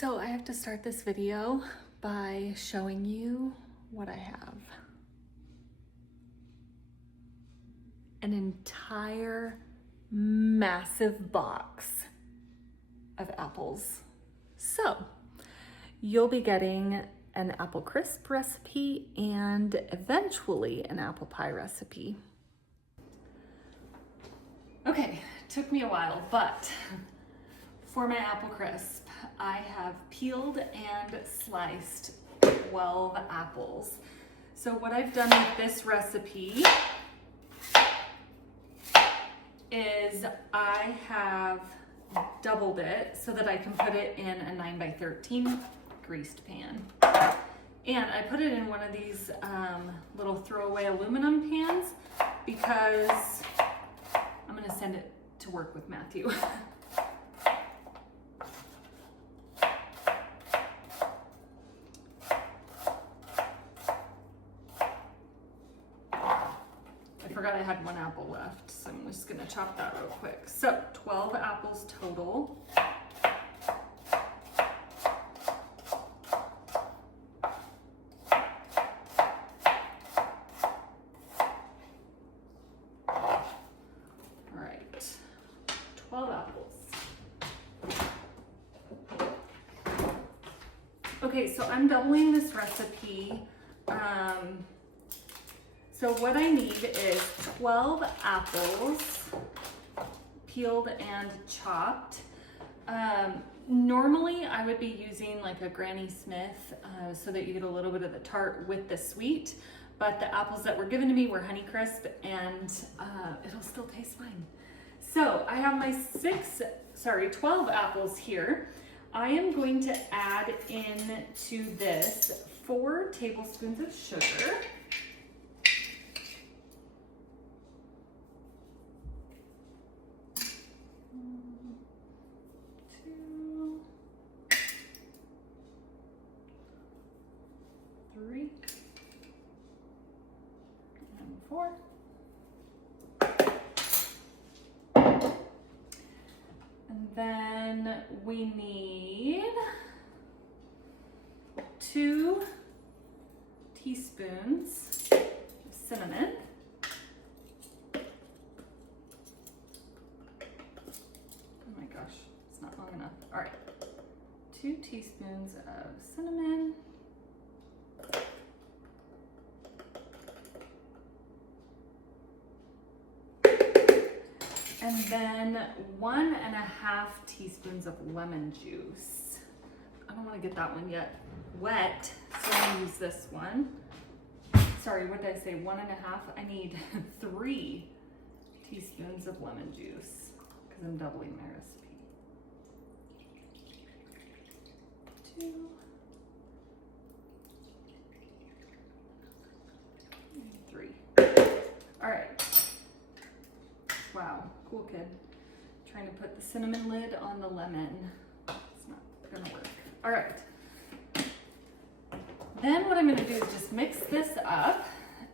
So I have to start this video by showing you what I have. An entire massive box of apples. So you'll be getting an apple crisp recipe and eventually an apple pie recipe. Okay, took me a while, but for my apple crisp, I have peeled and sliced 12 apples. So what I've done with this recipe is I have doubled it so that I can put it in a 9x13 greased pan. And I put it in one of these little throwaway aluminum pans because I'm gonna send it to work with Matthew. I forgot I had one apple left, so I'm just gonna chop that real quick. So 12 apples total. All right, 12 apples. Okay, so I'm doubling this recipe. So what I need is 12 apples, peeled and chopped. Normally I would be using like a Granny Smith so that you get a little bit of the tart with the sweet, but the apples that were given to me were Honeycrisp and it'll still taste fine. So I have my 12 apples here. I am going to add into this 4 tablespoons of sugar. And 4. And then we need 2 teaspoons of cinnamon. Oh my gosh, it's not long enough. All right, 2 teaspoons of cinnamon. And then 1.5 teaspoons of lemon juice. I don't want to get that one yet wet, so I'm gonna use this one. Sorry, what did I say, 1.5? I need 3 teaspoons of lemon juice because I'm doubling my recipe. 2. And 3. All right. Wow, cool kid. Trying to put the cinnamon lid on the lemon. It's not gonna work. All right. Then what I'm gonna do is just mix this up,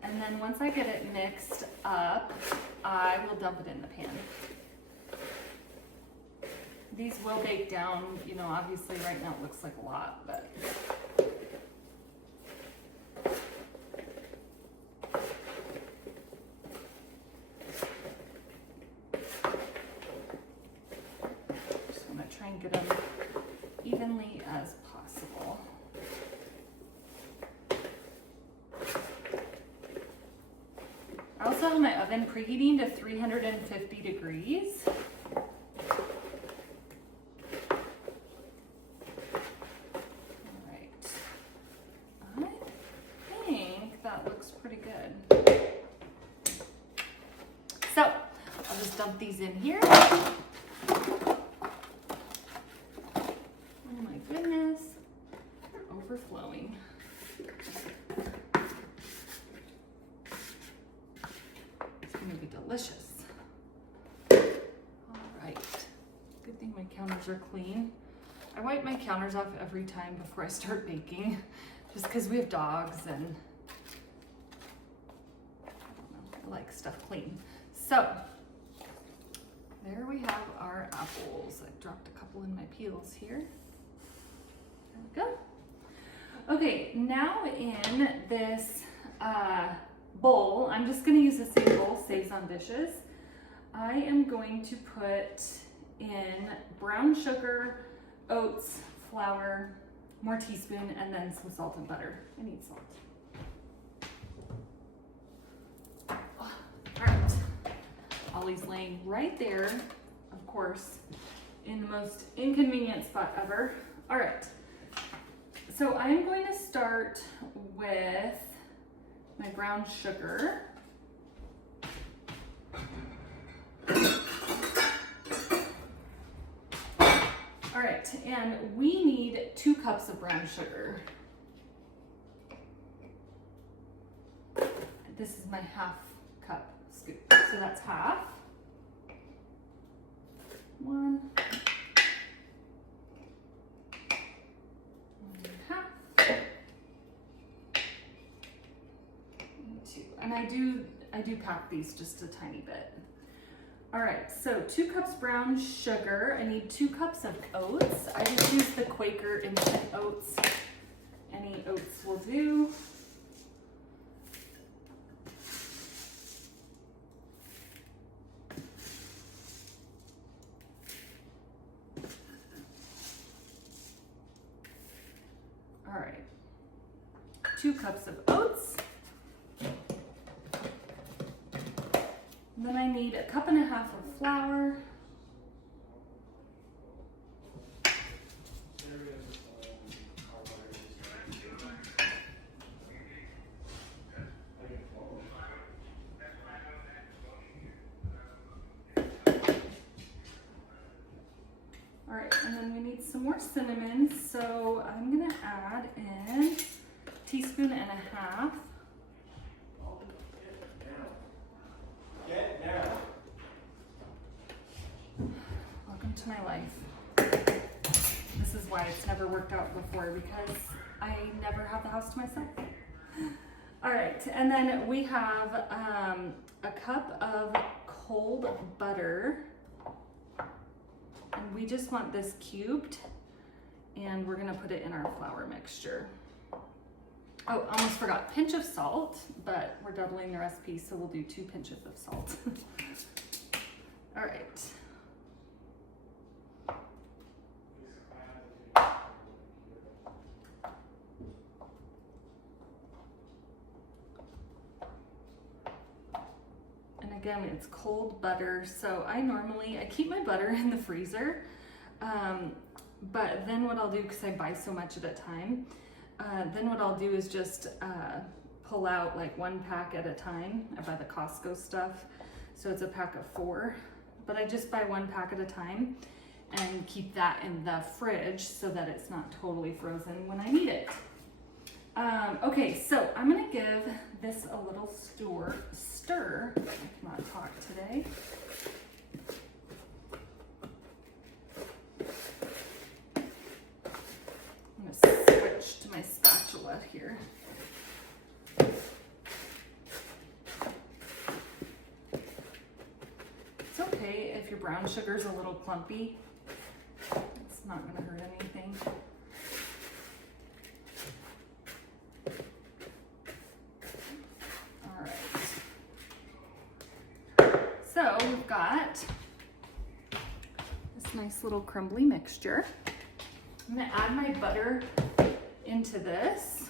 and then once I get it mixed up, I will dump it in the pan. These will bake down, you know, obviously right now it looks like a lot, but try and get them evenly as possible. I also have my oven preheating to 350 degrees. All right, I think that looks pretty good. So I'll just dump these in here. Goodness, they're overflowing. It's gonna be delicious. All right, good thing my counters are clean. I wipe my counters off every time before I start baking, just because we have dogs and I don't know, I like stuff clean. So there we have our apples. I dropped a couple in my peels here. There we go. Okay, now in this bowl, I'm just gonna use the same bowl, saves on dishes. I am going to put in brown sugar, oats, flour, more teaspoon, and then some salt and butter. I need salt. All right, Ollie's laying right there, of course, in the most inconvenient spot ever. All right, so I'm going to start with my brown sugar. All right, and we need 2 cups of brown sugar. This is my half cup scoop, so that's half. 1. 1.5. 2. And I do pack these just a tiny bit. All right, so 2 cups brown sugar. I need 2 cups of oats. I just use the Quaker instant oats. Any oats will do. All right, 2 cups of oats. And then I need 1.5 cups of flour. All right, and then we need some more cinnamon. So I'm gonna add in 1.5 teaspoons. Welcome to my life. This is why it's never worked out before, because I never have the house to myself. All right, and then we have 1 cup of cold butter. And we just want this cubed, and we're gonna put it in our flour mixture. Oh, almost forgot, pinch of salt, but we're doubling the recipe, so we'll do 2 pinches of salt. All right. And again, it's cold butter, so I keep my butter in the freezer, but then what I'll do, because I buy so much at a time, then what I'll do is just pull out like 1 pack at a time. I buy the Costco stuff, so it's a pack of 4, but I just buy 1 pack at a time and keep that in the fridge so that it's not totally frozen when I need it. Okay, so I'm gonna give this a little stir. I cannot talk today. I'm gonna switch to my spatula here. It's okay if your brown sugar's a little clumpy. It's not gonna hurt anything. So we've got this nice little crumbly mixture. I'm gonna add my butter into this.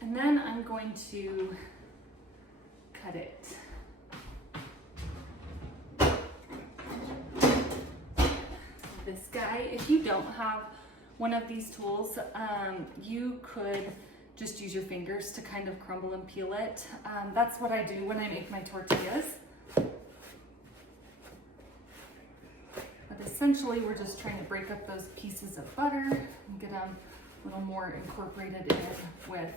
And then I'm going to cut it. This guy, if you don't have one of these tools, you could just use your fingers to kind of crumble and peel it. That's what I do when I make my tortillas. But essentially, we're just trying to break up those pieces of butter and get them a little more incorporated in with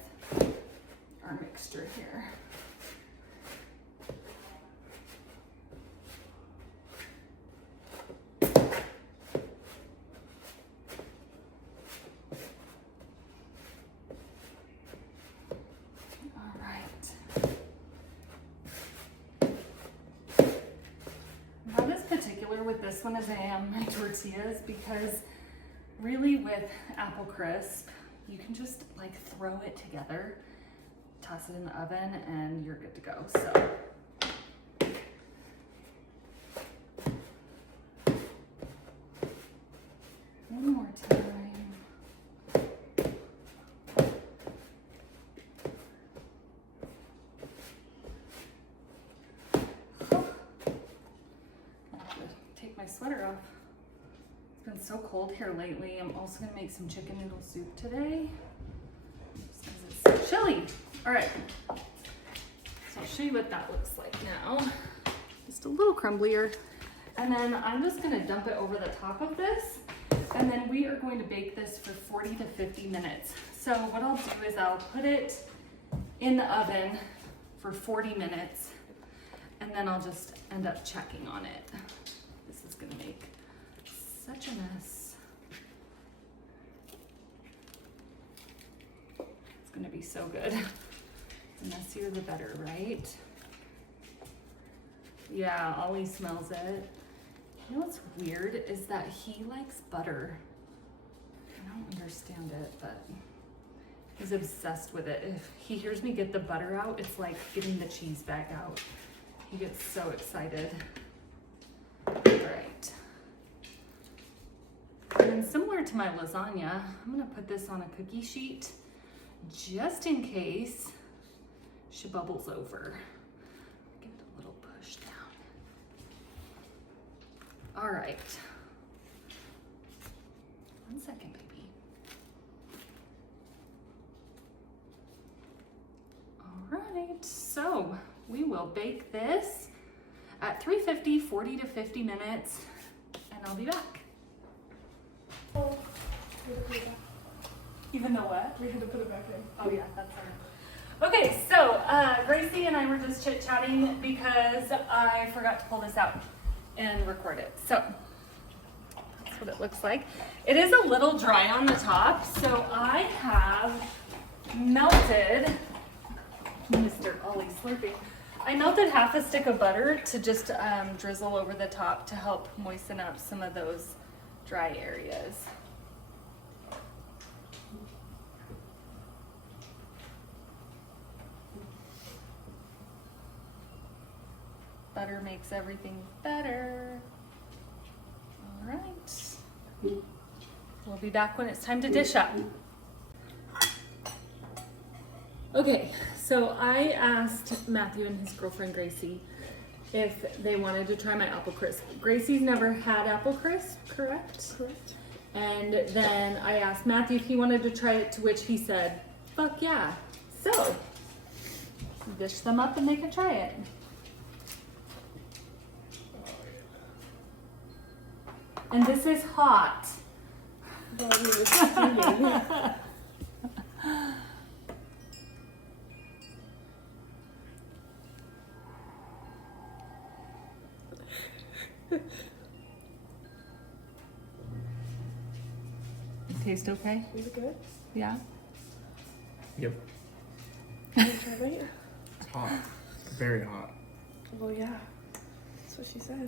our mixture here. this one as I am my tortillas, because really with apple crisp, you can just like throw it together, toss it in the oven, and you're good to go. So. One more time. My sweater off. It's been so cold here lately. I'm also gonna make some chicken noodle soup today just because it's so chilly. All right, so I'll show you what that looks like now. Just a little crumblier. And then I'm just gonna dump it over the top of this, and then we are going to bake this for 40 to 50 minutes. So what I'll do is I'll put it in the oven for 40 minutes, and then I'll just end up checking on it. This is gonna make such a mess. It's gonna be so good. The messier the better, right? Yeah, Ollie smells it. You know what's weird is that he likes butter. I don't understand it, but he's obsessed with it. If he hears me get the butter out, it's like getting the cheese bag out. He gets so excited. All right. And then similar to my lasagna, I'm gonna put this on a cookie sheet just in case she bubbles over. Give it a little push down. All right. 1 second, baby. All right, so we will bake this at 350, 40 to 50 minutes, and I'll be back. Oh, Even though what? we had to put it back in. Oh yeah, that's fine. Okay, so Gracie and I were just chit-chatting because I forgot to pull this out and record it. So that's what it looks like. It is a little dry on the top, so I have melted, Mr. Ollie slurping. I melted half a stick of butter to just drizzle over the top to help moisten up some of those dry areas. Butter makes everything better. All right. We'll be back when it's time to dish up. Okay, so I asked Matthew and his girlfriend Gracie if they wanted to try my apple crisp. Gracie's never had apple crisp, correct? Correct. And then I asked Matthew if he wanted to try it, to which he said, fuck yeah. So, dish them up and they can try it. And this is hot. Bobby was steaming. Taste okay? Is it good? Yeah? Yep. Can you try it? It's hot. Very hot. Well, yeah. That's what she said.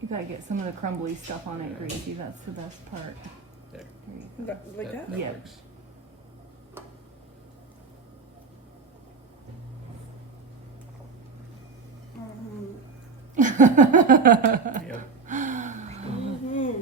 You gotta get some of the crumbly stuff on it, Gracie. That's the best part. There. There you go. Like that? That Yeah. works. Mm-hmm. Yep. Mm-hmm.